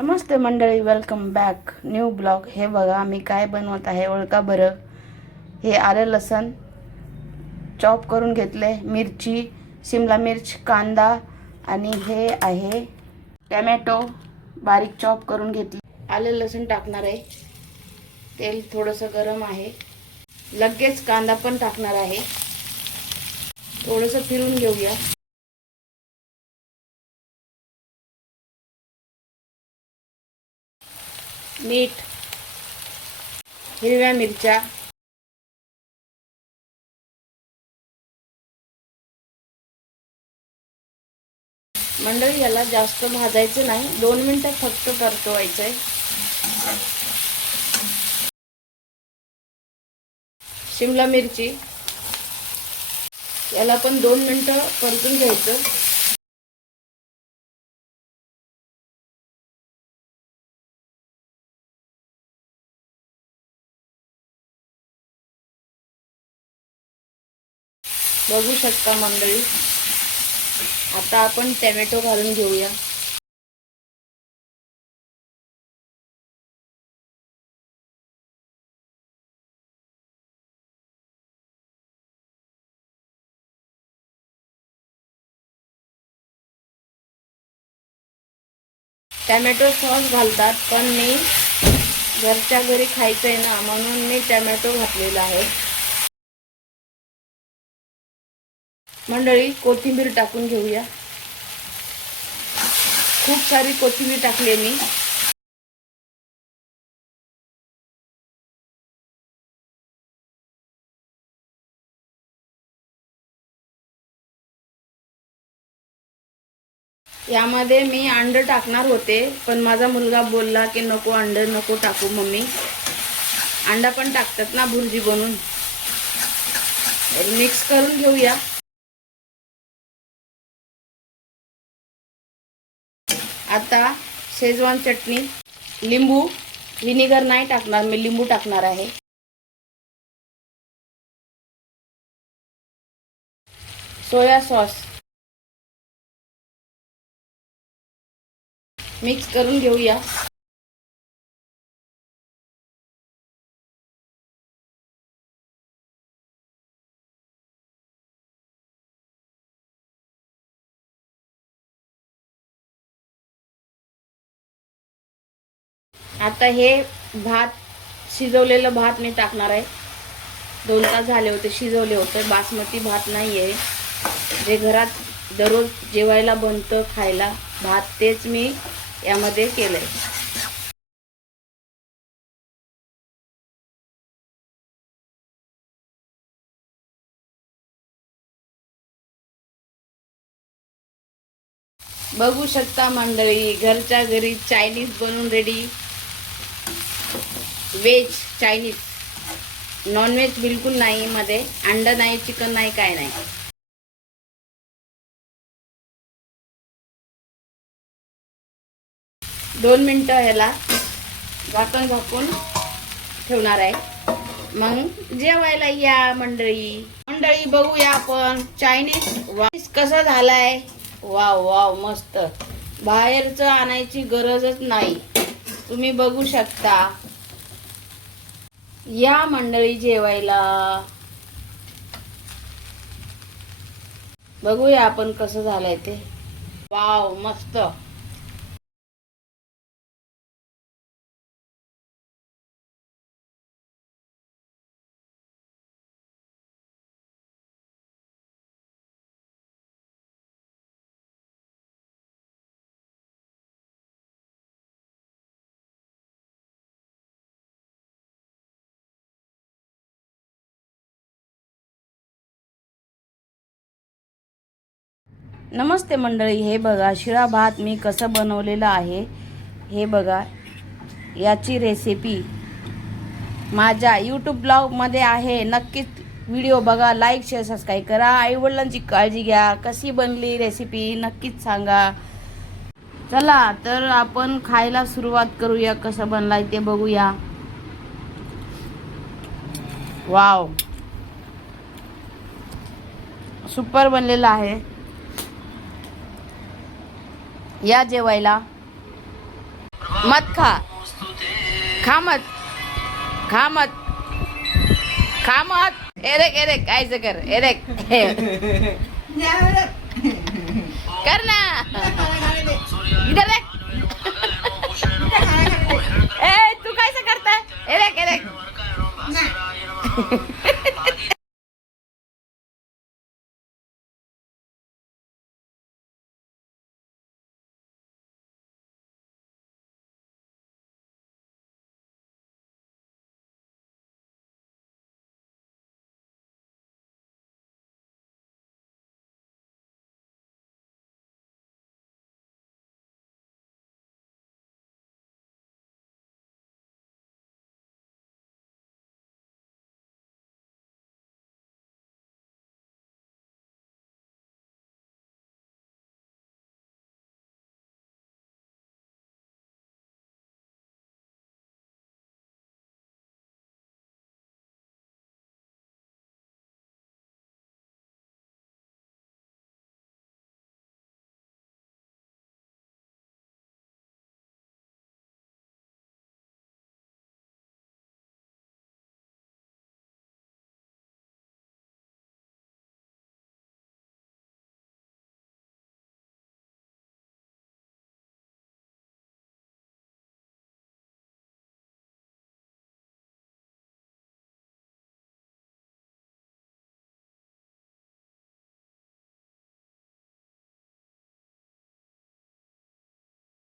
नमस्ते मंडळी, welcome back new blog. हे बघा मी काय बनवत आहे ओळखा बरं. हे आलं लसण चॉप करून घेतले, मिरची, शिमला मिर्च, कांदा आणि हे आहे टोमॅटो बारीक चॉप करून घेतले. आलं लसण टाकणार आहे. तेल थोडंसं गरम आहे. लगेच कांदा पण टाकणार आहे. थोडंसं फिरून घेऊया. मीठ, हिरव्या मिरच्या, मंडळी याला जास्त भाजायचं नाही, 2 मिनिटं फक्त परतवायचंय. शिमला मिरची, याला पण 2 मिनिटं परतून घ्यायचं. बघू शकता मंडळी. आता आपण टोमॅटो घालून घेऊया. टोमॅटो सॉस घालतात, पण मी घरच्या घरी खायचंय ना, म्हणून मी टोमॅटो घातलेला आहे. मंडळी कोथिंबीर टाकून घेऊया. खूप सारी कोथिंबीर टाकली मी. यामध्ये मी अंड टाकणार होते, पण माझा मुलगा बोलला की नको, अंड नको टाकू मम्मी. अंडा पण टाकतात ना भुर्जी बनवून. मिक्स करून घेऊया. आता शेजवान चटणी, लिंबू, विनेगर नाही टाकणार मी, लिंबू टाकणार आहे. सोया सॉस मिक्स करून घेऊया. आता हे भात, शिजवलेलं भात मी टाकणार आहे. 2 तास झाले होते शिजवले होते. बासमती भात नाही आहे, जे घरात दररोज जेवायला बनतं खायला भात, तेच मी यामध्ये केलंय. बघू शकता मंडळी, घरच्या घरी चायनीज बनवून रेडी. व्हेज चायनीज, नॉनव्हेज बिलकुल नाही. मध्ये अंडा नाही, चिकन नाही, काय नाही. दोन मिनिटं ह्याला झाकण झाकून ठेवणार आहे. मग जेवायला या मंडळी. बघूया आपण चायनीज कसं झालाय. वाव वाव, मस्त. बाहेरचं आणायची गरजच नाही. तुम्ही बघू शकता. या मंडळी जेवायला. बघूया आपण कसं झालंय ते. वाव, मस्त. नमस्ते मंडळी, हे बघा शिळा भात मी कसं बनवलेलं आहे. हे बघा, याची रेसिपी माझ्या यूट्यूब ब्लॉगमध्ये आहे. नक्कीच व्हिडिओ बघा, लाईक, शेअर, सबस्क्राईब करा. आईवडिलांची काळजी घ्या. कशी बनली रेसिपी नक्कीच सांगा. चला तर आपण खायला सुरुवात करूया. कसं बनलाय ते बघूया. वाव, सुपर बनलेला आहे. या जेवायला. मत खा, खा मत, खा मत, खा मत. एरेक कायचं कर, एरेक कर ना. इधर देख.